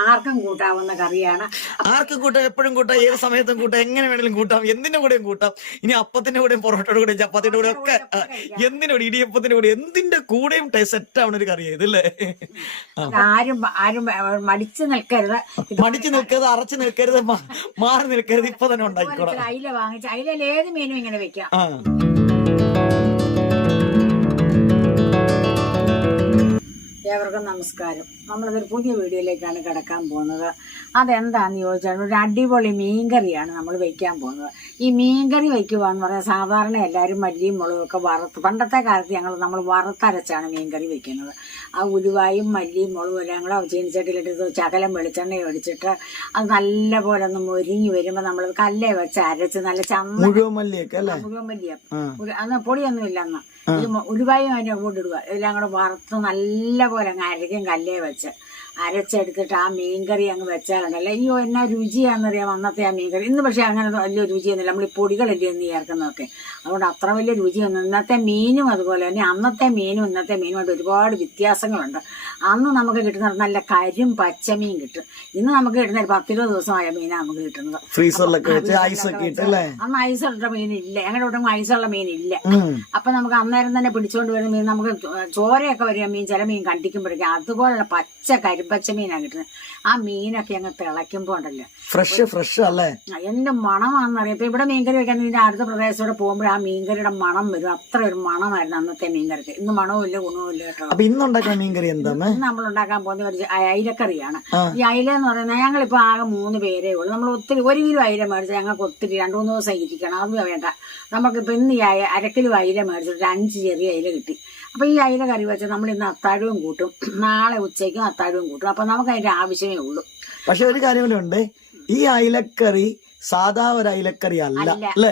ആർക്കും കൂട്ടാവുന്ന കറിയാണ്. ആർക്കും കൂട്ടാം എപ്പോഴും കൂട്ടാം ഏത് സമയത്തും കൂട്ടാം എങ്ങനെ വേണേലും കൂട്ടാം എന്തിന്റെ കൂടെയും കൂട്ടാം. ഇനി അപ്പത്തിന്റെ കൂടെയും പൊറോട്ടയുടെ കൂടെയും ചപ്പാത്തിയുടെ കൂടെ ഒക്കെ ആ, എന്തിനോട് ഇടിയപ്പത്തിന്റെ കൂടെ എന്തിന്റെ കൂടെയും സെറ്റ് ആവണ ഒരു കറി ഇതല്ലേ. ആരും ആരും മടിച്ചു നിൽക്കരുത്. മടിച്ചു നിൽക്കരുത് അറച്ചു നിൽക്കരുത് മാറി നിൽക്കരുത് ഇപ്പൊ തന്നെ ഉണ്ടായിക്കോളാം അയില വാങ്ങിച്ച അയിലേത് ഏത് മീനും ഇങ്ങനെ വെക്കാം? ഏവർക്കും നമസ്കാരം. നമ്മളിതൊരു പുതിയ വീഡിയോയിലേക്കാണ് കിടക്കാൻ പോകുന്നത്. അതെന്താന്ന് ചോദിച്ചാൽ ഒരു അടിപൊളി മീൻകറിയാണ് നമ്മൾ വയ്ക്കാൻ പോകുന്നത്. ഈ മീൻകറി വയ്ക്കുക എന്ന് പറഞ്ഞാൽ സാധാരണ എല്ലാവരും മല്ലിയും മുളകും ഒക്കെ വറുത്ത് പണ്ടത്തെ കാലത്ത് ഞങ്ങൾ നമ്മൾ വറുത്തരച്ചാണ് മീൻകറി വയ്ക്കുന്നത്. ആ ഉലുവായും മല്ലിയും മുളകും എല്ലാം കൂടെ ചീനിച്ചട്ടിയിലിട്ട് ചകലം വെളിച്ചെണ്ണ ഒടിച്ചിട്ട് അത് നല്ല പോലെ ഒന്ന് മൊരിഞ്ഞു വരുമ്പോൾ നമ്മൾ കല്ലേ വെച്ച് അരച്ച് നല്ല ചന്ത മുഴുവൻ മല്ലിയൊക്കെ മുഴുവൻ മല്ലിയ. അന്ന് പൊടിയൊന്നും ഇല്ല മ- ഉലുവായും അതിന്റെ കൂടെ ഇടുക. ഇതെല്ലാം കൂടെ വറുത്ത് നല്ല പോലെ അരക്കും കല്ലേ വെച്ച്. അരച്ചെടുത്തിട്ട് ആ മീൻകറി അങ്ങ് വെച്ചാലുണ്ടല്ലോ. അയ്യോ എന്നാ രുചിയാണെന്നറിയാം അന്നത്തെ ആ മീൻകറി. ഇന്ന് പക്ഷേ അങ്ങനെ വലിയ രുചിയൊന്നുമില്ല. നമ്മൾ ഈ പൊടികളല്ലേ ഇന്ന് ചേർക്കുന്നതൊക്കെ. അതുകൊണ്ട് അത്ര വലിയ രുചിയൊന്നും ഇന്നത്തെ മീനും അതുപോലെ തന്നെ അന്നത്തെ മീനും ഇന്നത്തെ മീനുമായിട്ട് ഒരുപാട് വ്യത്യാസങ്ങളുണ്ട്. അന്ന് നമുക്ക് കിട്ടുന്ന നല്ല കരിയും പച്ചമീൻ കിട്ടും. ഇന്ന് നമുക്ക് കിട്ടുന്ന ഒരു പത്തിരുപത് ദിവസമായ മീനാണ് നമുക്ക് കിട്ടുന്നത്. ഫ്രീസറിലൊക്കെ അന്ന് ഐസുള്ള മീനില്ല. ഞങ്ങളുടെ ഇവിടെ ഐസുള്ള മീനില്ല. ഇല്ല അപ്പൊ നമുക്ക് അന്നേരം തന്നെ പിടിച്ചുകൊണ്ട് വരുന്ന മീൻ നമുക്ക് ചോരയൊക്കെ വരിക മീൻ ചില മീൻ കണ്ടിക്കുമ്പോഴേക്കും അതുപോലുള്ള പച്ച കരിപ്പച്ച മീനാണ് കിട്ടുന്നത്. ആ മീനൊക്കെ അങ്ങ് തിളയ്ക്കുമ്പോ ഉണ്ടല്ലോ. ഫ്രഷ് ഫ്രഷ് അല്ലേ? എന്റെ മണമാണെന്നറിയാം ഇപ്പൊ ഇവിടെ മീൻകറി വെക്കാൻ ഇതിന്റെ അടുത്ത പ്രദേശത്തൂടെ പോകുമ്പോൾ ആ മീൻകറിയുടെ മണം വരും. അത്ര ഒരു മണമായിരുന്നു അന്നത്തെ മീൻകറിക്ക്. ഇന്ന് മണവും ഇല്ല ഗുണവും ഇല്ല കേട്ടോ. അപ്പൊ ഇന്നുണ്ടാക്കുന്ന മീൻകറി എന്താണ്? നമ്മൾ ഉണ്ടാക്കാൻ പോകുന്ന ഒരു അയലക്കറിയാണ്. ഈ അയില എന്ന് പറയുന്നത് ഞങ്ങളിപ്പോ ആകെ മൂന്ന് പേരേ ഉള്ളൂ. നമ്മൾ ഒത്തിരി ഒരു കിലോ അയില മേടിച്ച് ഞങ്ങൾക്ക് ഒത്തിരി രണ്ടു മൂന്ന് ദിവസം ഇരിക്കണം. അതും വേണ്ട. നമുക്കിപ്പോ ഇന്ന് ഈ അരക്കിലോ അയില മേടിച്ചിട്ട് അഞ്ച് ചെറിയ അയില കിട്ടി. അപ്പൊ ഈ അയില കറി വെച്ച് നമ്മൾ ഇന്ന് അത്താഴവും കൂട്ടും. നാളെ ഉച്ചയ്ക്കും അത്താഴവും കൂട്ടും. അപ്പൊ നമുക്ക് അതിന്റെ ആവശ്യമേ ഉള്ളൂ. പക്ഷെ ഒരു കാര്യം കൂടെ ഉണ്ട്. ഈ അയിലക്കറി സാധാ ഒരു അയിലക്കറി അല്ല അല്ല.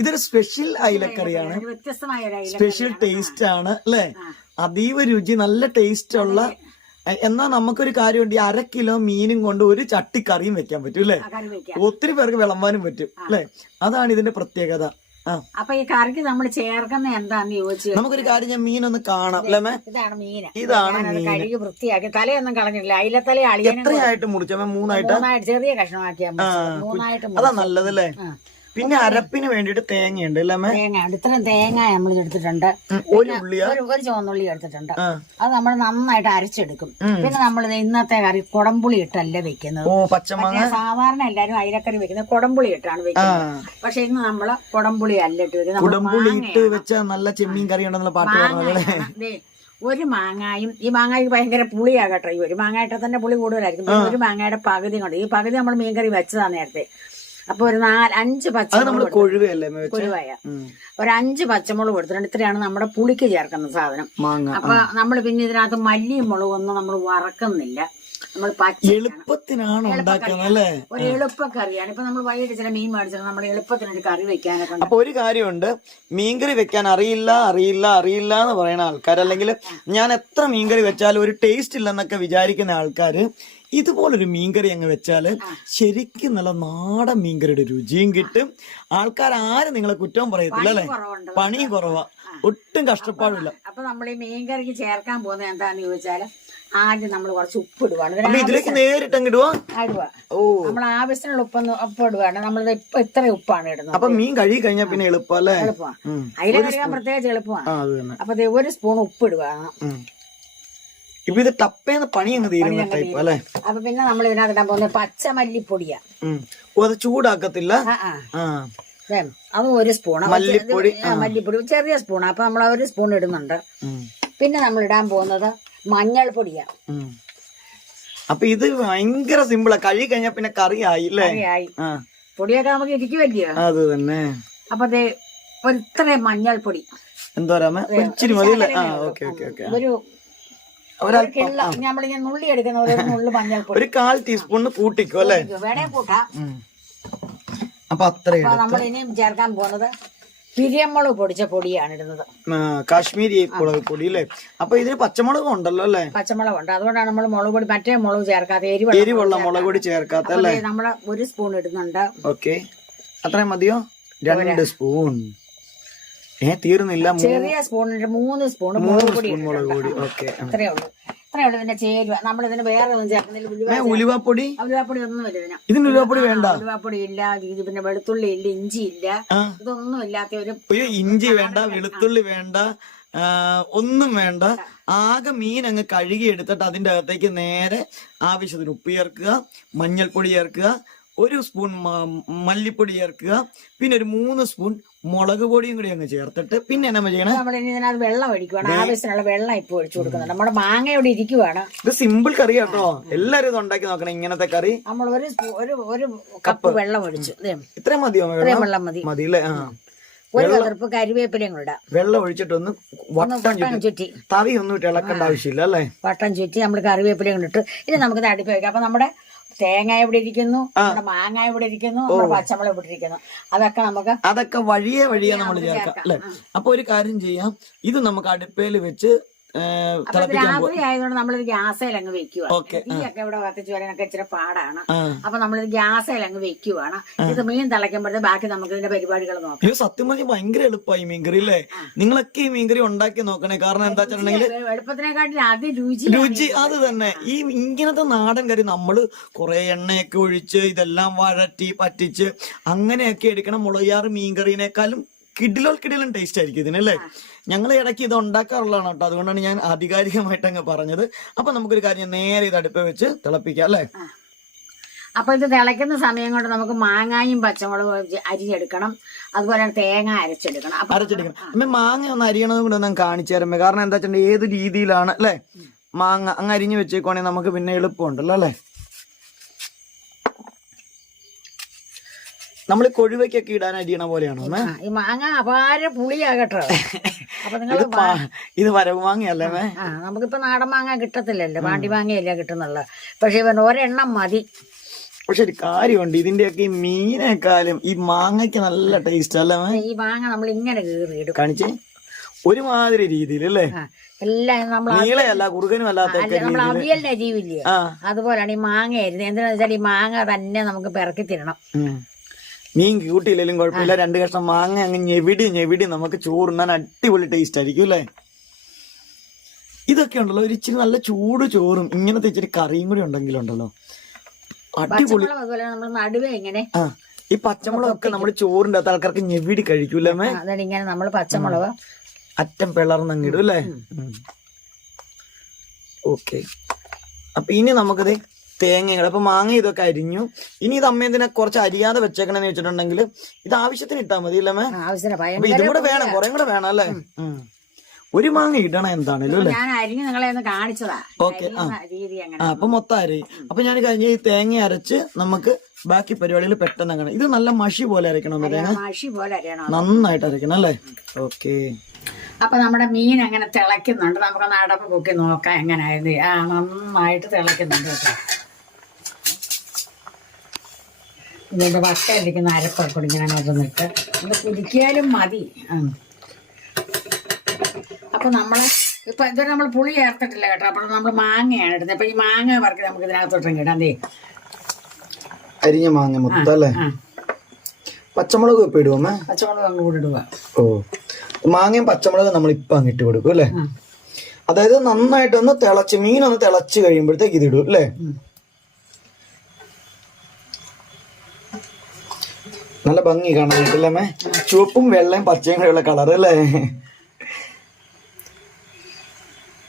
ഇതൊരു സ്പെഷ്യൽ അയിലക്കറിയാണ്. സ്പെഷ്യൽ ടേസ്റ്റ് ആണ് അല്ലേ? അതീവ രുചി നല്ല ടേസ്റ്റ് ഉള്ള എന്നാ നമുക്കൊരു കാര്യമുണ്ട്. ഈ അര കിലോ മീനും കൊണ്ട് ഒരു ചട്ടിക്കറിയും വെക്കാൻ പറ്റും അല്ലേ? ഒത്തിരി പേർക്ക് വിളമ്പാനും പറ്റും അല്ലേ? അതാണ് ഇതിന്റെ പ്രത്യേകത. അപ്പൊ ഈ കറിക്ക് നമ്മൾ ചേർക്കുന്ന എന്താന്ന് ചോദിച്ചു നമുക്കൊരു കാര്യം ഞാൻ മീനൊന്ന് കാണാം അല്ലേ? ഇതാണ് മീന്. ഇതാണ് കഴുകി വൃത്തിയാക്കി തലയൊന്നും കളഞ്ഞിട്ടില്ല. അയിലത്തല അളിയനും എത്രയായിട്ട് മുറിച്ചമ്മ മൂന്നായിട്ട്? മൂന്നായിട്ട് ചെറിയ കഷ്ണമാക്കിയാ മതി. മൂന്നായിട്ട് അതാ നല്ലതല്ലേ ആ. പിന്നെ അരപ്പിന് വേണ്ടിട്ട് തേങ്ങയുണ്ട് അല്ലേ തേങ്ങ. ഇത്രയും തേങ്ങ നമ്മൾ എടുത്തിട്ടുണ്ട്. ഒരു ഉള്ളിയാ? ഒരു ഒരു ചുവന്നുള്ളി എടുത്തിട്ടുണ്ട്. അത് നമ്മൾ നന്നായിട്ട് അരച്ചെടുക്കും. പിന്നെ നമ്മൾ ഇന്നത്തെ കറി കുടമ്പുളി ഇട്ടല്ല വെക്കുന്നത്. ഓ പച്ചമാങ്ങ? സാധാരണ എല്ലാരും അയിലക്കറി വെക്കുന്നത് കുടമ്പുളി ഇട്ടാണ് വെക്കുന്നത്. പക്ഷെ ഇന്ന് നമ്മൾ കുടമ്പുളി അല്ല ഇട്ട് കുടംപുളി ഇട്ട് വെച്ച നല്ല ചെമ്മീൻ കറി ഉണ്ടെന്നുള്ള പാട്ട് ഒരു മാങ്ങായും ഈ മാങ്ങായ്ക്ക് ഭയങ്കര പുളിയാകട്ടെ ഈ ഒരു മാങ്ങായിട്ട് തന്നെ പുളി കൂടുതലായിരിക്കും. ഒരു മാങ്ങയുടെ പകുതി കൊണ്ട് ഈ പകുതി നമ്മൾ മീൻകറി വെച്ചതാണ് നേരത്തെ. അപ്പൊ ഒരു നാല് അഞ്ച് പച്ചമുളക് കൊഴുവയ. ഒരു അഞ്ച് പച്ചമുളക് കൊടുത്തിട്ടുണ്ട്. ഇത്രയാണ് നമ്മുടെ പുളിക്ക് ചേർക്കുന്ന സാധനം. അപ്പൊ നമ്മൾ പിന്നെ ഇതിനകത്ത് മല്ലിയും മുളകും ഒന്നും നമ്മൾ വറക്കുന്നില്ല. നമ്മൾ പച്ച എളുപ്പത്തിനാണ് ഒരു എളുപ്പക്കറിയാണ് ഇപ്പൊ നമ്മൾ വൈകിട്ട് ചില മീൻ മേടിച്ചാൽ നമ്മൾ എളുപ്പത്തിനൊരു കറി വെക്കാനൊക്കെ അപ്പൊ ഒരു കാര്യമുണ്ട്. മീൻകറി വെക്കാൻ അറിയില്ല അറിയില്ല അറിയില്ല എന്ന് പറയുന്ന ആൾക്കാർ അല്ലെങ്കിൽ ഞാൻ എത്ര മീൻകറി വെച്ചാലും ഒരു ടേസ്റ്റ് ഇല്ലെന്നൊക്കെ വിചാരിക്കുന്ന ആൾക്കാര് ഇതുപോലൊരു മീൻകറി അങ്ങ് വെച്ചാൽ ശരിക്കും നല്ല നാടൻ മീൻകറിയുടെ രുചിയും കിട്ടും. ആൾക്കാർ ആരും നിങ്ങളെ കുറ്റവും പറയത്തില്ല അല്ലെ? പണിയും കുറവാ. ഒട്ടും കഷ്ടപ്പാടില്ല അപ്പൊ നമ്മൾ ഈ മീൻകറിക്ക് ചേർക്കാൻ പോകുന്നത് എന്താന്ന് ചോദിച്ചാൽ ആദ്യം നമ്മൾ കുറച്ച് ഉപ്പ് ഇടുവാണ്. ഇതിലേക്ക് നേരിട്ട് അങ്ങ് ഇടുവാ? ഇടുക ഓ. നമ്മൾ ആവശ്യത്തിനുള്ള ഉപ്പൊന്ന് ഉപ്പ് ഇടുവാണ്. നമ്മൾ ഇപ്പൊ ഇത്ര ഉപ്പാണ് ഇടുന്നത്. അപ്പൊ മീൻ കഴുകി കഴിഞ്ഞാൽ പിന്നെ എളുപ്പമല്ലേ എളുപ്പമാണ്. അതിലെ കറിയാൻ പ്രത്യേകിച്ച് എളുപ്പമാണ്. അപ്പൊ ഒരു സ്പൂൺ ഉപ്പ് ഇടുവാണ്. ഇപ്പൊ ഇത് ടപ്പേന്ന് പണി അങ്ങ് തീരുന്ന ടൈപ്പ് അല്ലെ? അപ്പൊ പിന്നെ നമ്മൾ ഇതിനകത്ത് ഇടാൻ പോകുന്നത് പച്ചമല്ലിപ്പൊടിയാ. ഓ അത് ചൂടാക്കത്തില്ല? അത് ഒരു സ്പൂൺ മല്ലിപ്പൊടി, മല്ലിപ്പൊടി. ചെറിയ സ്പൂൺ അപ്പൊ നമ്മൾ ഒരു സ്പൂൺ ഇടുന്നുണ്ട്. പിന്നെ നമ്മൾ ഇടാൻ പോകുന്നത് മഞ്ഞൾപ്പൊടിയാ. അപ്പൊ ഇത് ഭയങ്കര സിമ്പിളാ. കഴി കഴിഞ്ഞാ പിന്നെ കറിയായി ആ. പൊടിയൊക്കെ നമുക്ക് ഇരിക്കുമല്ലയോ അത് തന്നെ. അപ്പൊ അതെ ഒരു ഇത്രയും മഞ്ഞൾപ്പൊടി. എന്താ പറയാ ഇച്ചിരി മതി അല്ലേ? ഒരു കിള്ള നമ്മളിങ്ങനെ നുള്ളി എടുക്കുന്ന ഒരു നുള്ളു മഞ്ഞൾപ്പൊടി ഒരു കാൽ ടീസ്പൂണ് കൂട്ടിക്കോ അല്ലേ? വേണേ കൂട്ടാം. അപ്പൊ അത്രയും അപ്പൊ നമ്മൾ ഇനിയും ചേർക്കാൻ പോകുന്നത് പിരിയമുളക് പൊടിച്ച പൊടിയാണ് ഇടുന്നത്. കാശ്മീരി മുളക് പൊടി അല്ലേ? അപ്പൊ ഇതിന് പച്ചമുളക് ഉണ്ടല്ലോ അല്ലേ? പച്ചമുളക് ഉണ്ട് അതുകൊണ്ടാണ് നമ്മൾ മുളക് പൊടി മറ്റേ മുളക് ചേർക്കാത്ത എരിവെള്ളം എരിവുള്ള മുളക് പൊടി ചേർക്കാത്ത അല്ലേ? നമ്മൾ ഒരു സ്പൂൺ ഇടുന്നുണ്ട്. ഓക്കെ. അത്രയും മതിയോ? രണ്ട് സ്പൂൺ. ഏ തീർന്നില്ല ചെറിയ സ്പൂൺ മൂന്ന് സ്പൂൺ മുളക് പൊടി മുളക്. പൊടി. ഓക്കെ അത്രേ ഉള്ളൂ. അത്രേ ഉള്ളൂ ഇതിന്റെ ചേരുവ. നമ്മൾ ഇതിന് വേറെ ഒന്നും ചേർക്കുന്നില്ല. ഉലുവാപ്പൊടി? ഉലുവാപ്പൊടി ഒന്നും ഇല്ല ഇതിന്. ഇതിന് ഉലുവാപ്പൊടി വേണ്ട. ഉലുവാപ്പൊടി ഇല്ല. ഇത് പിന്നെ വെളുത്തുള്ളി ഇല്ല ഇഞ്ചി ഇല്ല. ഇതൊന്നും ഇല്ലാത്ത ഒരു ഇഞ്ചി വേണ്ട വെളുത്തുള്ളി വേണ്ട ഒന്നും വേണ്ട. ആകെ മീൻ അങ്ങ് കഴുകി എടുത്തിട്ട് അതിന്റെ അകത്തേക്ക് നേരെ ആവശ്യത്തിന് ഉപ്പ് ചേർക്കുക മഞ്ഞൾപ്പൊടി ചേർക്കുക ഒരു സ്പൂൺ മല്ലിപ്പൊടി ചേർക്കുക. പിന്നെ ഒരു മൂന്ന് സ്പൂൺ മുളക് പൊടിയും കൂടി അങ്ങ് ചേർത്തിട്ട് പിന്നെ എന്നാ ചെയ്യണം? നമ്മൾ ഇനി ഇതിനകത്ത് വെള്ളം ഒഴിക്കുവാണ്. ആവശ്യത്തിനുള്ള വെള്ളം ഇപ്പൊ ഒഴിച്ചു കൊടുക്കുന്നുണ്ട് നമ്മുടെ മാങ്ങ ഇവിടെ ഇരിക്കുവാണ്. ഇത് സിമ്പിൾ കറി കേട്ടോ. എല്ലാരും ഇത് ഉണ്ടാക്കി നോക്കണം ഇങ്ങനത്തെ കറി. നമ്മൾ ഒരു ഒരു ഒരു കപ്പ്. വെള്ളം ഒഴിച്ചു. ഇത്രയും മതിയോ വെള്ളം? മതി. മതി അല്ലേ? ആ. ഒരു കതിർപ്പ് കരിവേപ്പിലയും കൂടെ വെള്ളം ഒഴിച്ചിട്ടൊന്ന് വട്ടം ചുറ്റി. തവി ഒന്നും ഇട്ട് ഇളക്കേണ്ട ആവശ്യമില്ല അല്ലേ? വട്ടം ചുറ്റി നമ്മൾ കറിവേപ്പിലയും കൊണ്ടിട്ട് ഇനി നമുക്ക് അടുപ്പ് വെക്കാം. അപ്പൊ നമ്മുടെ തേങ്ങ ഇവിടെ ഇരിക്കുന്നു? നമ്മുടെ മാങ്ങ ഇവിടെ ഇരിക്കുന്നു? നമ്മുടെ പച്ചമുളക് ഇവിടെ ഇരിക്കുന്നു? അതൊക്കെ നമുക്ക് അതൊക്കെ വഴിയെ വഴിയെ നമ്മൾ ചേർക്കാം അല്ലെ? അപ്പൊ ഒരു കാര്യം ചെയ്യാം. ഇത് നമുക്ക് അടുപ്പയിൽ വെച്ച് രാത്രി ആയതുകൊണ്ട് നമ്മളിത് ഗ്യാസേൽ അങ്ങ് വെക്കുവാണ് ഓക്കെ തീയൊക്കെ ഇവിടെ കത്തിച്ചു വരാനൊക്കെ ഇച്ചിരി പാടാണ്. അപ്പൊ നമ്മളിത് ഗ്യാസേൽ അങ്ങ് വെക്കുവാണ്. ഇത് മീൻ തിളയ്ക്കുമ്പോഴത്തെ ബാക്കി നമുക്ക് ഇതിന്റെ പരിപാടികൾ നോക്കാം. അയ്യോ സത്യം പറഞ്ഞാൽ ഭയങ്കര എളുപ്പമായി മീൻകറി അല്ലേ? നിങ്ങളൊക്കെ ഈ മീൻകറി ഉണ്ടാക്കി നോക്കണേ. കാരണം എന്താ വെച്ചിട്ടുണ്ടെങ്കിൽ എളുപ്പത്തിനെക്കാട്ടിൽ ആദ്യം രുചി രുചി അത് തന്നെ. ഈ ഇങ്ങനത്തെ നാടൻ കറി നമ്മൾ കുറെ എണ്ണയൊക്കെ ഒഴിച്ച് ഇതെല്ലാം വഴറ്റി പറ്റിച്ച് അങ്ങനെയൊക്കെ എടുക്കണം മുളയാറ് മീൻകറിനേക്കാളും കിഡിലോൾ കിഡിലും ടേസ്റ്റ് ആയിരിക്കും ഇതിനല്ലേ ഞങ്ങൾ ഇടയ്ക്ക് ഇത് ഉണ്ടാക്കാറുള്ളതാണ് കേട്ടോ. അതുകൊണ്ടാണ് ഞാൻ ആധികാരികമായിട്ട് അങ്ങ് പറഞ്ഞത്. അപ്പൊ നമുക്കൊരു കാര്യം നേരെ ഇത് അടുപ്പ് വെച്ച് തിളപ്പിക്കാം അല്ലേ? അപ്പൊ ഇത് തിളയ്ക്കുന്ന സമയം കൊണ്ട് നമുക്ക് മാങ്ങായും പച്ചമുളകും അരി- അരിഞ്ഞെടുക്കണം. അതുപോലെ തന്നെ തേങ്ങ അരച്ചെടുക്കണം. അരച്ചെടുക്കണം. അമ്മ മാങ്ങ ഒന്ന് അരിയണതും കൂടെ ഒന്ന് കാണിച്ചു തരമ്മേ കാരണം എന്താ വെച്ചിട്ടുണ്ടെങ്കിൽ ഏത് രീതിയിലാണ് അല്ലേ? മാങ്ങ അങ്ങ് അരിഞ്ഞു വെച്ചേക്കുവാണെങ്കിൽ നമുക്ക് പിന്നെ എളുപ്പമുണ്ടല്ലോ അല്ലേ? നമ്മൾ കൊഴുവയ്ക്കൊക്കെ ഇടാൻ അരിയണ പോലെയാണോ ഈ മാങ്ങ അപാര പുളിയാകട്ടോ. അപ്പൊ നിങ്ങൾ ഇത് വരവ് മാങ്ങയല്ലേ ആ നമുക്കിപ്പോ നാടൻ മാങ്ങ കിട്ടത്തില്ലല്ലോ. പാണ്ടി മാങ്ങയല്ല കിട്ടുന്നുള്ള. പക്ഷെ ഇവൻ ഒരെണ്ണം മതി. പക്ഷെ ഒരു കാര്യമുണ്ട്. ഇതിന്റെയൊക്കെ ഈ മീനേക്കാളും ഈ മാങ്ങയ്ക്ക് നല്ല ടേസ്റ്റ് അല്ലേ ഈ മാങ്ങ നമ്മൾ ഇങ്ങനെ കീറിയിടും. കാണിച്ചേ. ഒരുമാതിരി രീതിയിൽ അല്ലേ? എല്ലാം നമ്മൾ നീളയല്ല കുറുകനും അല്ലാത്ത അല്ല നമ്മൾ അവിയലിന്റെ അതുപോലെയാണ് ഈ മാങ്ങ അരിഞ്ഞത് എന്തിനാ വെച്ചാൽ ഈ മാങ്ങ തന്നെ നമുക്ക് പിറക്കി തിരണം. മീൻ കൂട്ടിയില്ലെങ്കിലും കുഴപ്പമില്ല. രണ്ട് കഷ്ണം മാങ്ങ അങ്ങ് ഞെവിടി ഞെവിടി നമുക്ക് ചോറുണ്ണാൻ അടിപൊളി ടേസ്റ്റ് ആയിരിക്കും അല്ലേ? ഇതൊക്കെ ഉണ്ടല്ലോ ഒരു ഇച്ചിരി നല്ല ചൂട് ചോറും ഇങ്ങനത്തെ ഇച്ചിരി കറിയും കൂടി ഉണ്ടെങ്കിലുണ്ടല്ലോ അടിപൊളി. പച്ചമുളക് നടുവേ ഇങ്ങനെ. ഈ പച്ചമുളകൊക്കെ നമ്മൾ ചോറിന്റെ അകത്ത് ആൾക്കാർക്ക് ഞെവിടി കഴിക്കൂലേ ഇങ്ങനെ നമ്മൾ പച്ചമുളക്. അറ്റം പിളർന്ന് അങ്ങിടും അല്ലേ? ഓക്കെ. അപ്പൊ ഇനി നമുക്കിത് തേങ്ങകൾ അപ്പൊ മാങ്ങ ഇതൊക്കെ അരിഞ്ഞു. ഇനി ഇത് അമ്മ കുറച്ച് അരിയാതെ വെച്ചേക്കണെന്ന് വെച്ചിട്ടുണ്ടെങ്കിൽ ഇത് ആവശ്യത്തിന് ഇട്ടാൽ മതി അപ്പൊ ഇതും കൂടെ വേണം കുറെ കൂടെ വേണം അല്ലേ? ഒരു മാങ്ങ ഇടണ എന്താണല്ലോ കാണിച്ചതാ. ഓക്കെ ആ. അപ്പൊ മൊത്തം അരി. അപ്പൊ ഞാൻ കഴിഞ്ഞ ഈ തേങ്ങ അരച്ച് നമുക്ക് ബാക്കി പരിപാടികൾ പെട്ടെന്ന് അങ്ങനെ. ഇത് നല്ല മഷി പോലെ അരക്കണം തേങ്ങ? മഷി പോലെ അരിയണം? നന്നായിട്ട് അരക്കണം അല്ലേ? ഓക്കെ. അപ്പൊ നമ്മുടെ മീൻ അങ്ങനെ തിളയ്ക്കുന്നുണ്ട്. നമുക്ക് നടപ്പ് പൊക്കി നോക്കാം എങ്ങനെയായത് ആ നന്നായിട്ട് തിളയ്ക്കുന്നുണ്ട് കേട്ടോ. ഇതിന്റെ വട്ടയിലിരിക്കുന്ന അരപ്പൊക്കെ കൂടി ഇങ്ങനെ അങ്ങോട്ട് നിട്ട് ഇത് കുതിക്കിയാലും മതി. അപ്പോൾ അപ്പൊ നമ്മൾ ഇപ്പൊ ഇതുവരെ നമ്മൾ പുളി ചേർത്തിട്ടില്ല കേട്ടോ. അപ്പോൾ നമ്മൾ മാങ്ങയാണ് ഇടുന്നത്. അപ്പൊ ഈ മാങ്ങ വറക്കി നമുക്ക് ഇതിനകത്തോട്ടും ഇടാം. ദേ. അരിഞ്ഞ മാങ്ങ മൊത്തം അല്ലേ? ആ. പച്ചമുളക് ഇപ്പൊ ഇടുവമ്മേ പച്ചമുളക് അങ്ങ് കൂടി ഇടുക ഓ. മാങ്ങയും പച്ചമുളകും നമ്മൾ ഇപ്പൊ അങ്ങിട്ട് കൊടുക്കും അല്ലേ. അതായത് നന്നായിട്ടൊന്ന് തിളച്ച് മീനൊന്ന് തിളച്ച് കഴിയുമ്പോഴത്തേക്ക് ഇത് ഇടും അല്ലേ? നല്ല ഭംഗി കാണാനായിട്ടല്ലേ ചുവപ്പും വെള്ളയും പച്ചയും കൂടെയുള്ള കളർ അല്ലേ?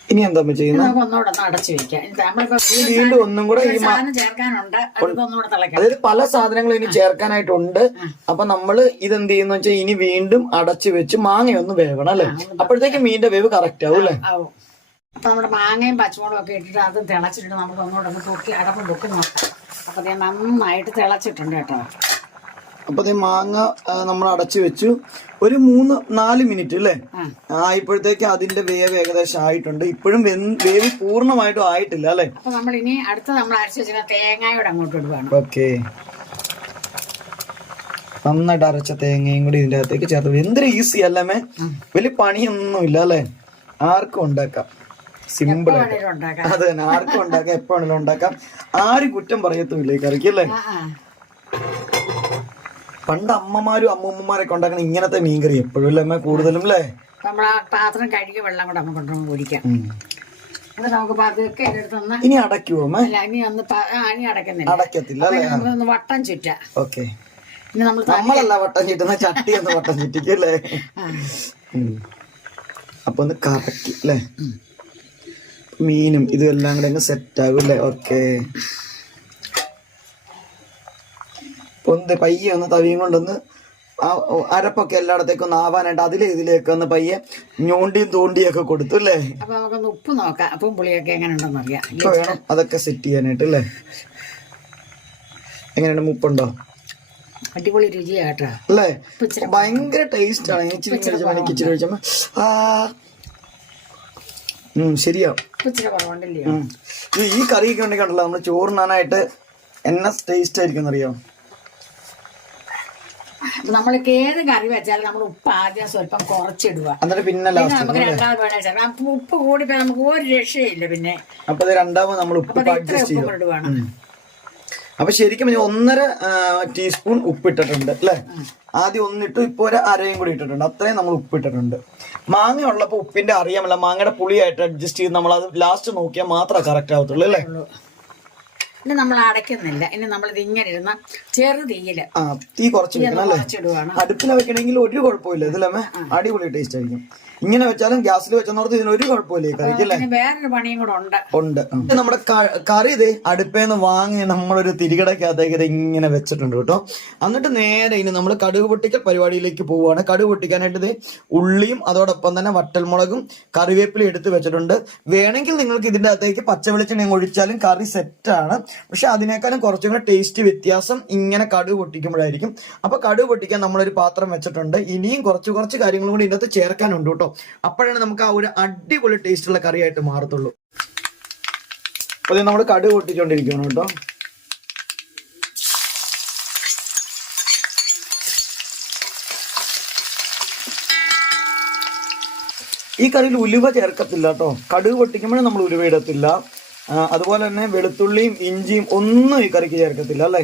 ഇനി എന്താ ചെയ്യുന്നത് വീണ്ടും ഒന്നും കൂടെ ഈ അതായത് പല സാധനങ്ങളും ഇനി ചേർക്കാനായിട്ടുണ്ട്. അപ്പൊ നമ്മൾ ഇതെന്ത് ചെയ്യുന്ന വെച്ചാൽ ഇനി വീണ്ടും അടച്ചു വെച്ച് മാങ്ങയൊന്ന് വേവണം അല്ലെ? അപ്പോഴത്തേക്ക് മീനിന്റെ വേവ് കറക്റ്റ് ആവും അല്ലേ? അപ്പൊ നമ്മുടെ മാങ്ങയും പച്ചമുളകും ഒക്കെ ഇട്ടിട്ട് അത് തിളച്ചിട്ട് നമുക്ക് ഒന്നുകൂടെ ഒന്ന് പൊക്കി അടപ്പ് പൊക്കി നോക്കാം. അപ്പൊ ഞാൻ നന്നായിട്ട് തിളച്ചിട്ടുണ്ട് കേട്ടോ. അപ്പൊ ഈ മാങ്ങ നമ്മൾ അടച്ചു വെച്ചു. ഒരു മൂന്ന് നാല് മിനിറ്റ് അല്ലേ ആ. ആയപ്പോഴത്തേക്ക് അതിന്റെ വേവ് ഏകദേശം ആയിട്ടുണ്ട്. ഇപ്പോഴും വേവ് പൂർണമായിട്ടും ആയിട്ടില്ല അല്ലേ അപ്പൊ നമ്മൾ ഇനി അടുത്ത നമ്മൾ അരച്ച് വെച്ചിരുന്ന തേങ്ങയോടെ അങ്ങോട്ട് ഇടുവാണ്. ഓക്കെ. നന്നായിട്ട് അരച്ച തേങ്ങയും കൂടി ഇതിന്റെ അകത്തേക്ക് ചേർത്ത്. എന്തൊരു ഈസി അല്ലേ വലിയ പണിയൊന്നും ഇല്ല അല്ലേ ആർക്കും ഉണ്ടാക്കാം. സിമ്പിൾ ആയിട്ട്. അതെ തന്നെ. ആർക്കും ഉണ്ടാക്കാം എപ്പോഴാണെങ്കിലും ഉണ്ടാക്കാം. ആരും കുറ്റം പറയത്തുമില്ല ഈ കറിക്ക് അല്ലേ. പണ്ട് അമ്മമാരും അമ്മൂമ്മമാരൊക്കെ ഉണ്ടാക്കണ ഇങ്ങനത്തെ മീൻകറി എപ്പോഴും അല്ലേ അമ്മ? കൂടുതലും അല്ലേ? നമ്മൾ ആ പാത്രം കഴുകി വെള്ളം കൂടെ നമുക്ക് കൊണ്ടുവന്ന് കുടിക്കാം. എന്നിട്ട് നമുക്ക് പതുക്കെ എടുത്തൊന്ന് ഇനി അടയ്ക്കുവോ അമ്മ? അല്ല ഇനി ഒന്ന് പ- ആ, ഇനി അടയ്ക്കുന്നില്ല. അടയ്ക്കത്തില്ല അല്ലേ? നമുക്കൊന്ന് വട്ടം ചുറ്റാം. ഓക്കെ. ഇനി നമ്മൾ ത- നമ്മളല്ല വട്ടം ചുറ്റുന്ന ചട്ടി ഒന്ന് വട്ടം ചുറ്റിക്കും അല്ലേ? ആ. ഉം. അപ്പൊ ഒന്ന് കറക്കി അല്ലേ? മീനും ഇതും എല്ലാം കൂടെ അങ്ങ് സെറ്റ് ആകും അല്ലേ? ഓക്കെ. ഒന്ന് പയ്യെ ഒന്ന് തവിയും കൊണ്ടൊന്ന് ആ അരപ്പൊക്കെ എല്ലായിടത്തേക്കും ഒന്ന് ആവാനായിട്ട് അതിലെ ഇതിലേക്ക് ഒന്ന് പയ്യെ ഞോണ്ടിയും തോണ്ടിയും ഒക്കെ കൊടുത്തു അല്ലേ? അപ്പൊ നമുക്കൊന്ന് ഉപ്പ് നോക്കാം. അപ്പം പുളിയൊക്കെ എങ്ങനെ ഉണ്ടെന്ന് അറിയാം. ഇപ്പൊ വേണം അതൊക്കെ സെറ്റ് ചെയ്യാനായിട്ട് അല്ലേ? എങ്ങനെയാണ് മുപ്പുണ്ടോ അടിപൊളി രുചിയാട്ടോ അല്ലേ? ഭയങ്കര ടേസ്റ്റ് ആണ്. ഇച്ചിരി എനിക്ക് ഇച്ചിരി കഴിച്ചപ്പോ ആ. ശരിയാ. ഈ കറിയൊക്കെ ഉണ്ടെങ്കിൽ കണ്ടല്ലോ നമ്മൾ ചോറിനാനായിട്ട് എന്നെ ടേസ്റ്റ് ആയിരിക്കും അറിയാം അപ്പൊ നമ്മൾക്ക് ഏത് കറി വെച്ചാലും നമ്മൾ ഉപ്പ് ആദ്യം സ്വല്പം കുറച്ചിടുക. എന്നിട്ട് പിന്നെ നമുക്ക് രണ്ടാമത് ചേർക്കാം. അപ്പൊ ഉപ്പ് കൂടിപ്പോ നമുക്ക് ഒരു രക്ഷയില്ല പിന്നെ. അപ്പൊ രണ്ടാമത് നമ്മൾ ഉപ്പ് അപ്പൊ അഡ്ജസ്റ്റ് ഉപ്പ് ചെയ്യും കൂടി വേണം അപ്പൊ ശരിക്കും ഒന്നര ടീസ്പൂൺ ഉപ്പ് ഇട്ടിട്ടുണ്ട് അല്ലെ? ആദ്യം ഒന്നിട്ടു ഇപ്പൊ ഒരു അരയും കൂടി ഇട്ടിട്ടുണ്ട്. അത്രയും നമ്മൾ ഉപ്പ് ഇട്ടിട്ടുണ്ട്. മാങ്ങ ഉള്ളപ്പോ ഉപ്പിന്റെ അറിയാമല്ല. മാങ്ങയുടെ പുളിയായിട്ട് അഡ്ജസ്റ്റ് ചെയ്ത് നമ്മൾ അത് ലാസ്റ്റ് നോക്കിയാൽ മാത്രമേ കറക്റ്റ് ആവത്തുള്ളൂ അല്ലേ. ഇനി നമ്മൾ അടയ്ക്കുന്നില്ല. ഇനി നമ്മൾ ഇത് ഇങ്ങനെ ഇരുന്ന ചെറു തീയിൽ തീ കുറച്ച് അടുപ്പിൽ വെക്കണമെങ്കിൽ ഒരു കുഴപ്പമില്ല. ഇതിലമ്മേ അടിപൊളി ടേസ്റ്റ് ആയിരിക്കും. ഇങ്ങനെ വെച്ചാലും ഗ്യാസിൽ വെച്ചെന്നോർത്ത് ഇതിനൊരു കുഴപ്പമില്ല ഈ കറിക്ക് അല്ലേ? പിന്നെ വേറൊരു പണിയും കൂടെ ഉണ്ട്. ഉണ്ട്. നമ്മുടെ കറി ഇത് അടുപ്പേന്ന് വാങ്ങി നമ്മളൊരു തിരികടക്കകത്തേക്ക് ഇത് ഇങ്ങനെ വെച്ചിട്ടുണ്ട് കേട്ടോ. എന്നിട്ട് നേരെ ഇനി നമ്മൾ കടുക് പൊട്ടിക്കൽ പരിപാടിയിലേക്ക് പോവുകയാണ്. കടുക് പൊട്ടിക്കാനായിട്ട് ഇത് ഉള്ളിയും അതോടൊപ്പം തന്നെ വട്ടൽമുളകും കറിവേപ്പിലും എടുത്ത് വെച്ചിട്ടുണ്ട്. വേണമെങ്കിൽ നിങ്ങൾക്ക് ഇതിന്റെ അകത്തേക്ക് പച്ച വെളിച്ചെണ്ണ ഒഴിച്ചാലും കറി സെറ്റാണ്. പക്ഷെ അതിനേക്കാളും കുറച്ചും കൂടെ ടേസ്റ്റ് വ്യത്യാസം ഇങ്ങനെ കടുക് പൊട്ടിക്കുമ്പോഴായിരിക്കും. അപ്പൊ കടുക് പൊട്ടിക്കാൻ നമ്മളൊരു പാത്രം വെച്ചിട്ടുണ്ട്. ഇനിയും കുറച്ച് കുറച്ച് കാര്യങ്ങളും കൂടി ഇതിനകത്ത് ചേർക്കാനുണ്ട് കേട്ടോ. അപ്പോഴാണ് നമുക്ക് ആ ഒരു അടിപൊളി ടേസ്റ്റുള്ള കറിയായിട്ട് മാറത്തുള്ളൂ. അപ്പൊ നമ്മൾ കടുക് പൊട്ടിച്ചോണ്ടിരിക്കണം കേട്ടോ. ഈ കറിയിൽ ഉലുവ ചേർക്കത്തില്ല കേട്ടോ. കടുക് പൊട്ടിക്കുമ്പോഴും നമ്മൾ ഉലുവ ഇടത്തില്ല. അതുപോലെ തന്നെ വെളുത്തുള്ളിയും ഇഞ്ചിയും ഒന്നും ഈ കറിക്ക് ചേർക്കത്തില്ല അല്ലേ?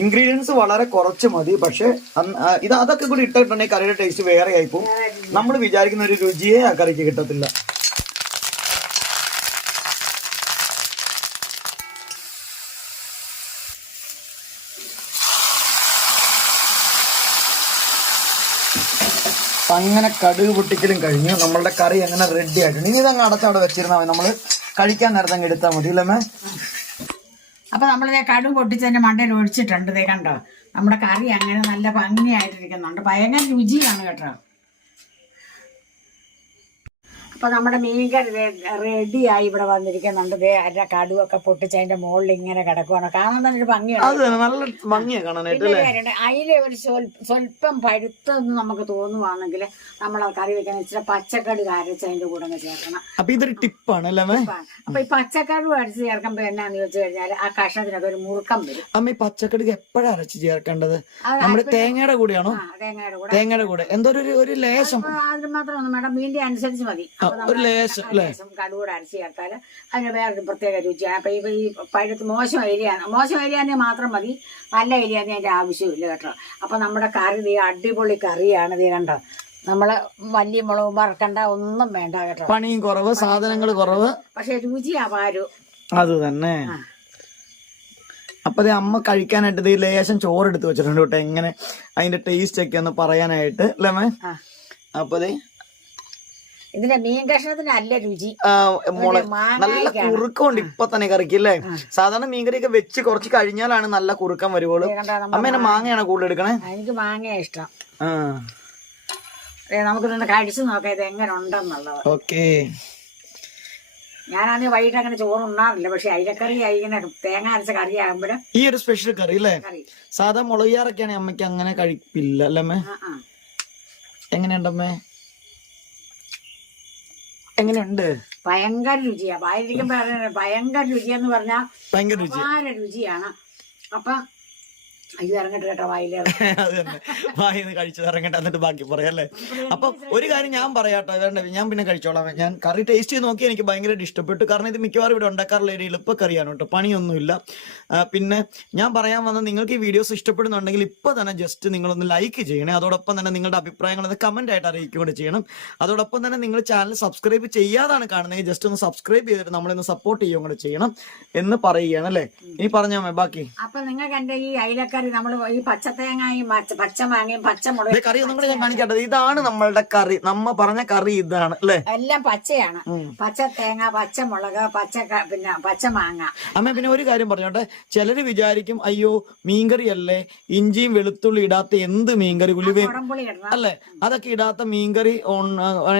ഇൻഗ്രീഡിയൻസ് വളരെ കുറച്ച് മതി. പക്ഷെ ഇത് അതൊക്കെ കൂടി ഇട്ടിട്ടുണ്ടെങ്കിൽ കറിയുടെ ടേസ്റ്റ് വേറെ ആയിപ്പോ നമ്മൾ വിചാരിക്കുന്ന ഒരു രുചിയെ ആ കറിക്ക് കിട്ടത്തില്ല അങ്ങനെ കടുക് പൊട്ടിക്കലും കഴിഞ്ഞു. നമ്മളുടെ കറി അങ്ങനെ റെഡി ആയിട്ടുണ്ട്. ഇനി ഇതങ്ങ് അടച്ചവിടെ വെച്ചിരുന്നാൽ മതി. നമ്മൾ കഴിക്കാൻ നേരത്തെ എടുത്താൽ മതി അല്ലേ മേ? അപ്പൊ നമ്മളിതേ കടുക് പൊട്ടിച്ചതിന്റെ മണ്ടയിൽ ഒഴിച്ചിട്ടുണ്ട്. ഇതേ കണ്ടോ? നമ്മുടെ കറി അങ്ങനെ നല്ല ഭംഗിയായിട്ടിരിക്കുന്നുണ്ട്. ഭയങ്കര രുചിയാണ് കേട്ടോ. അപ്പൊ നമ്മുടെ മീൻകറി റെഡിയായി ഇവിടെ വന്നിരിക്കുന്നുണ്ട്. ദേ അതിന്റെ കടുവൊക്കെ പൊട്ടിച്ചതിന്റെ മുകളിൽ ഇങ്ങനെ കിടക്കുവാണ്. കാണാൻ തന്നെ ഒരു ഭംഗിയാണ് അതിലെ ഒരു സ്വല്പം പഴുത്തെന്ന് നമുക്ക് തോന്നുവാണെങ്കിൽ നമ്മൾ ആ കറി വെക്കാൻ ഇച്ചിരി പച്ചക്കറി അരച്ച് അതിന്റെ കൂടെ ചേർക്കണം. അപ്പൊ ഇതൊരു ടിപ്പാണ് അപ്പൊ ഈ പച്ചക്കറി അരച്ച് ചേർക്കുമ്പോ എന്നാന്ന് ചോദിച്ചു കഴിഞ്ഞാൽ ആ കഷ്ണത്തിനൊക്കെ ഒരു മുറുക്കം വരും. അമ്മ ഈ പച്ചക്കടി എപ്പോഴാണ് അരച്ച് ചേർക്കേണ്ടത്? നമ്മുടെ തേങ്ങയുടെ കൂടെയാണോ? തേങ്ങയുടെ കൂടെ. തേങ്ങയുടെ കൂടെ. എന്തോ ഒരു ലേശം. അത് അതിന് മാത്രം മീന്റെ അനുസരിച്ച് മതി. ഒരു ലേശം ലേശം കടുകൂടെ അരച്ച് ചേർത്താൽ അതിന് വേറൊരു പ്രത്യേക രുചിയാണ്. അപ്പൊ ഈ ഈ പഴുത്ത് മോശം ഏരിയാണ് മോശം ഏരിയാന്നെ മാത്രം മതി. നല്ല ഏരിയാന്നെ അതിന്റെ ആവശ്യമില്ല കേട്ടോ. അപ്പൊ നമ്മുടെ കറി ദേ അടിപൊളി കറിയാണ് ദേ കണ്ടോ. നമ്മൾ വലിയ മുളകും വറക്കണ്ട ഒന്നും വേണ്ട കേട്ടോ. പണിയും കുറവ് സാധനങ്ങൾ കുറവ്. പക്ഷെ രുചിയാ പാരു. അത് തന്നെ. അപ്പൊ അമ്മ കഴിക്കാനായിട്ട് ഇത് ലേശം ചോറ് എടുത്ത് വെച്ചിട്ടുണ്ട് കേട്ടോ. എങ്ങനെ അതിന്റെ ടേസ്റ്റ് ഒക്കെ ഒന്ന് പറയാനായിട്ട്. അല്ലേ മേ അപ്പൊ ഇതിന്റെ മീൻ കഷ്ണത്തിന് നല്ല രുചി. നല്ല കുറുക്കുണ്ട് ഇപ്പൊ തന്നെ കറിക്ക് സാധാരണ മീൻകറിയൊക്കെ വെച്ച് കുറച്ച് കഴിഞ്ഞാലാണ് നല്ല കുറുക്കം വരുവുള്ളൂ. അമ്മ എന്നെ മാങ്ങയാണ് കൂടുതൽ എടുക്കണേ? എനിക്ക് മാങ്ങ ഇഷ്ടം. നമുക്ക് നിന്ന് കഴിച്ചു നോക്കാം ഇത് എങ്ങനെ ഉണ്ടെന്നുള്ളത്. ഓക്കേ. ഞാനാണെങ്കിൽ വൈകിട്ട് അങ്ങനെ ചോറ് ഉണ്ണാറില്ല പക്ഷെ അയിലക്കറി ഇങ്ങനെ തേങ്ങ അരച്ച കറി ആകുമ്പോൾ ഈ ഒരു സ്പെഷ്യൽ കറി അല്ലേ? സാധാ മുളകാറൊക്കെയാണ് അമ്മയ്ക്ക് അങ്ങനെ കഴിപ്പില്ല അല്ലേ എങ്ങനെയുണ്ടമ്മേ എങ്ങനെയുണ്ട്? ഭയങ്കര രുചിയാ. വായിരിക്കുമ്പോ ഭയങ്കര രുചിയെന്ന് പറഞ്ഞാൽ ഭയങ്കര രുചിയാണ്. അപ്പൊ വായിന്ന് കഴിച്ചത് ഇറങ്ങട്ടെ എന്നിട്ട് ബാക്കി പറയാം അല്ലേ? അപ്പൊ ഒരു കാര്യം ഞാൻ പറയാട്ടോ വേണ്ട ഞാൻ പിന്നെ കഴിച്ചോളാം. ഞാൻ കറി ടേസ്റ്റ് ചെയ്ത് നോക്കി എനിക്ക് ഭയങ്കരമായിട്ട് ഇഷ്ടപ്പെട്ടു. കാരണം ഇത് മിക്കവാറും ഇവിടെ ഉണ്ടാക്കാറുള്ള ഒരു എളുപ്പക്കറിയാണ് കേട്ടോ പണിയൊന്നുമില്ല. പിന്നെ ഞാൻ പറയാൻ വന്ന നിങ്ങൾക്ക് ഈ വീഡിയോസ് ഇഷ്ടപ്പെടുന്നുണ്ടെങ്കിൽ ഇപ്പൊ തന്നെ ജസ്റ്റ് നിങ്ങളൊന്ന് ലൈക്ക് ചെയ്യണേ. അതോടൊപ്പം തന്നെ നിങ്ങളുടെ അഭിപ്രായങ്ങൾ ഒന്ന് കമന്റ് ആയിട്ട് അറിയിക്കുകയും ചെയ്യണം. അതോടൊപ്പം തന്നെ നിങ്ങൾ ചാനൽ സബ്സ്ക്രൈബ് ചെയ്യാതാണ് കാണുന്നതെങ്കിൽ ജസ്റ്റ് ഒന്ന് സബ്സ്ക്രൈബ് ചെയ്തിട്ട് നമ്മളൊന്ന് സപ്പോർട്ട് ചെയ്യുകയും കൂടെ ചെയ്യണം എന്ന് പറയുകയാണ് അല്ലേ? ഇനി പറഞ്ഞാൽ ബാക്കി. അപ്പൊ നിങ്ങൾക്ക് എന്റെ ഈ അയിലക്കറി നമ്മൾ ഈ പച്ചത്തേങ്ങയും പച്ച പച്ചമാങ്ങയും പച്ചമുളക് കറി ഒന്നും കൂടെ ഞാൻ കാണിക്കട്ടെ. ഇതാണ് നമ്മളുടെ കറി. നമ്മ പറഞ്ഞ കറി ഇതാണ് അല്ലേ? എല്ലാം പച്ചയാണ്. പച്ച തേങ്ങ പച്ചമുളക് പച്ച പിന്നെ പച്ചമാങ്ങ. അമ്മ പിന്നെ ഒരു കാര്യം പറഞ്ഞോട്ടെ. ചിലര് വിചാരിക്കും അയ്യോ മീൻകറി അല്ലേ ഇഞ്ചിയും വെളുത്തുള്ളി ഇടാത്ത എന്ത് മീൻകറി? ഉലുവയും അല്ലേ? അതൊക്കെ ഇടാത്ത മീൻകറി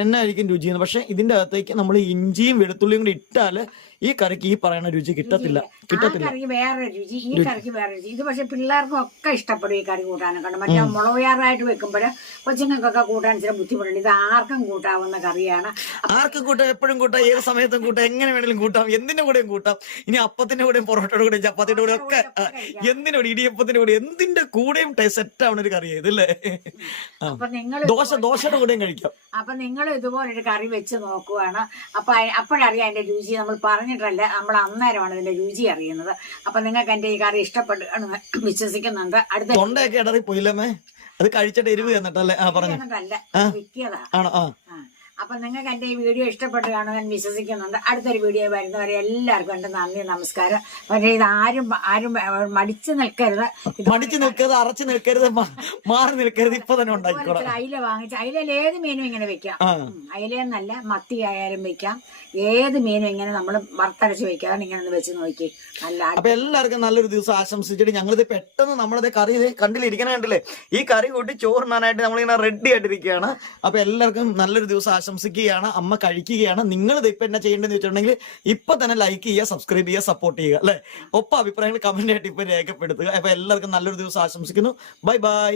എന്നായിരിക്കും രുചിയെന്ന്. പക്ഷെ ഇതിന്റെ അകത്തേക്ക് നമ്മൾ ഇഞ്ചിയും വെളുത്തുള്ളിയും കൂടി ഇട്ടാൽ ഈ കറിക്ക് ഈ പറയുന്ന രുചി കിട്ടത്തില്ല കിട്ടത്തില്ല. കറിക്ക് വേറെ രുചി ഈ കറിക്ക് വേറെ രുചി. ഇത് പക്ഷെ പിള്ളേർക്കും ഒക്കെ ഇഷ്ടപ്പെടും ഈ കറി കൂട്ടാനൊക്കെ. മറ്റേ മുളക് ചാറായിട്ട് വെക്കുമ്പോൾ കൊച്ചുങ്ങൾക്കൊക്കെ കൂട്ടാൻ ഇച്ചിരി ബുദ്ധിമുട്ടുണ്ട്. ഇത് ആർക്കും കൂട്ടാവുന്ന കറിയാണ്. ആർക്കും കൂട്ടാം എപ്പോഴും കൂട്ടാം ഏത് സമയത്തും കൂട്ടാം എങ്ങനെ വേണേലും കൂട്ടാം. എന്തിന്റെ കൂടെയും കൂട്ടാം. ഇനി അപ്പത്തിന്റെ കൂടെയും പൊറോട്ടയുടെ കൂടെയും ചപ്പാത്തിന്റെ കൂടെ ഒക്കെ എന്തിന്റെ കൂടെ ഇടിയപ്പത്തിന്റെ കൂടെ എന്തിന്റെ കൂടെയും സെറ്റ് ആവുന്ന ഒരു കറി ഇതല്ലേ ആ. അപ്പൊ നിങ്ങൾ ദോശ ദോശയുടെ കൂടെയും കഴിക്കാം. അപ്പൊ നിങ്ങൾ ഇതുപോലൊരു കറി വെച്ച് നോക്കുവാണ്. അപ്പൊ അപ്പോഴറിയാം അതിന്റെ രുചി. നമ്മൾ പറഞ്ഞിട്ടല്ല നമ്മൾ അന്നേരമാണ് ഇതിന്റെ രുചി അറിയുന്നത്. അപ്പൊ നിങ്ങൾക്ക് എന്റെ ഈ കറി ഇഷ്ടപ്പെട്ടു വിശ്വസിക്കുന്നുണ്ട്. അടുത്ത തൊണ്ടയൊക്കെ ഇടറി പോയില്ലമ്മേ അത് കഴിച്ചിട്ട് എരിവ് തന്നിട്ടല്ലേ? ആ പറഞ്ഞു. ആണോ? ആ. അപ്പൊ നിങ്ങൾക്ക് എന്റെ ഈ വീഡിയോ ഇഷ്ടപ്പെട്ടു ഞാൻ വിശ്വസിക്കുന്നുണ്ട്. അടുത്തൊരു വീഡിയോ വരുന്നവരെ എല്ലാവർക്കും എന്റെ നന്ദി നമസ്കാരം. പക്ഷേ ഇത് ആരും ആരും മടിച്ചു നിൽക്കരുത്. മടിച്ചു നിൽക്കരുത് അറച്ചു നിൽക്കരുത് മാറി നിൽക്കരുത്. ഇപ്പൊ തന്നെ ഉണ്ടാക്കിക്കോളാം. അയില വാങ്ങിച്ച അയിലയിൽ ഏത് മീനും ഇങ്ങനെ വെക്കാം? അയിലെന്നല്ല മത്തി ആയാലും വെക്കാം. ഏത് മീനും ഇങ്ങനെ നമ്മൾ വറുത്തരച്ച് വെക്കാതെ ഇങ്ങനെ ഒന്ന് വെച്ച് നോക്കി. നല്ല അപ്പൊ എല്ലാവർക്കും നല്ലൊരു ദിവസം ആശംസിച്ചിട്ട് ഞങ്ങളിത് പെട്ടെന്ന് നമ്മളിത് കറി കണ്ടിലിരിക്കണ കണ്ടില്ലേ ഈ കറി കൂട്ടി ചോറുണ്ണാനായിട്ട് നമ്മളിങ്ങനെ റെഡി ആയിട്ടിരിക്കുകയാണ്. അപ്പൊ എല്ലാവർക്കും നല്ലൊരു ദിവസം ആശംസിക്കുകയാണ് അമ്മ കഴിക്കുകയാണ്. നിങ്ങൾ ഇപ്പൊ എന്നാ ചെയ്യേണ്ടതെന്ന് വെച്ചിട്ടുണ്ടെങ്കിൽ ഇപ്പൊ തന്നെ ലൈക്ക് ചെയ്യുക സബ്സ്ക്രൈബ് ചെയ്യുക സപ്പോർട്ട് ചെയ്യുക അല്ലെ? ഒപ്പം അഭിപ്രായങ്ങൾ കമന്റ് ആയിട്ട് ഇപ്പൊ രേഖപ്പെടുത്തുക. അപ്പൊ എല്ലാവർക്കും നല്ലൊരു ദിവസം ആശംസിക്കുന്നു. Bye bye